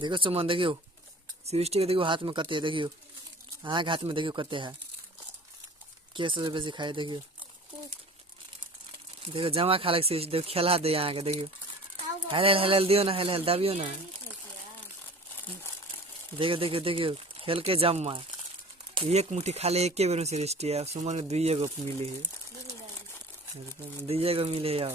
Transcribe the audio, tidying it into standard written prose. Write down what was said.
देखो सुमन देखियो सृष्टि के देखियो हाथ में कते देखियो अहाँ के हाथ में देखियो कते है के से बेसी खाए देखियो देखो जमा खा लग सृष्टि देखो खेला दे अहाँ के देखियो हेल हेल हेल दियो ना हेल हेल दाबियो ना देखियो देखियो देखियो खेल के जमा एक मुट्ठी खा ले एक बेर में सृष्टि है सुमन के दुइये गो मिले है दुइये गो मिले है।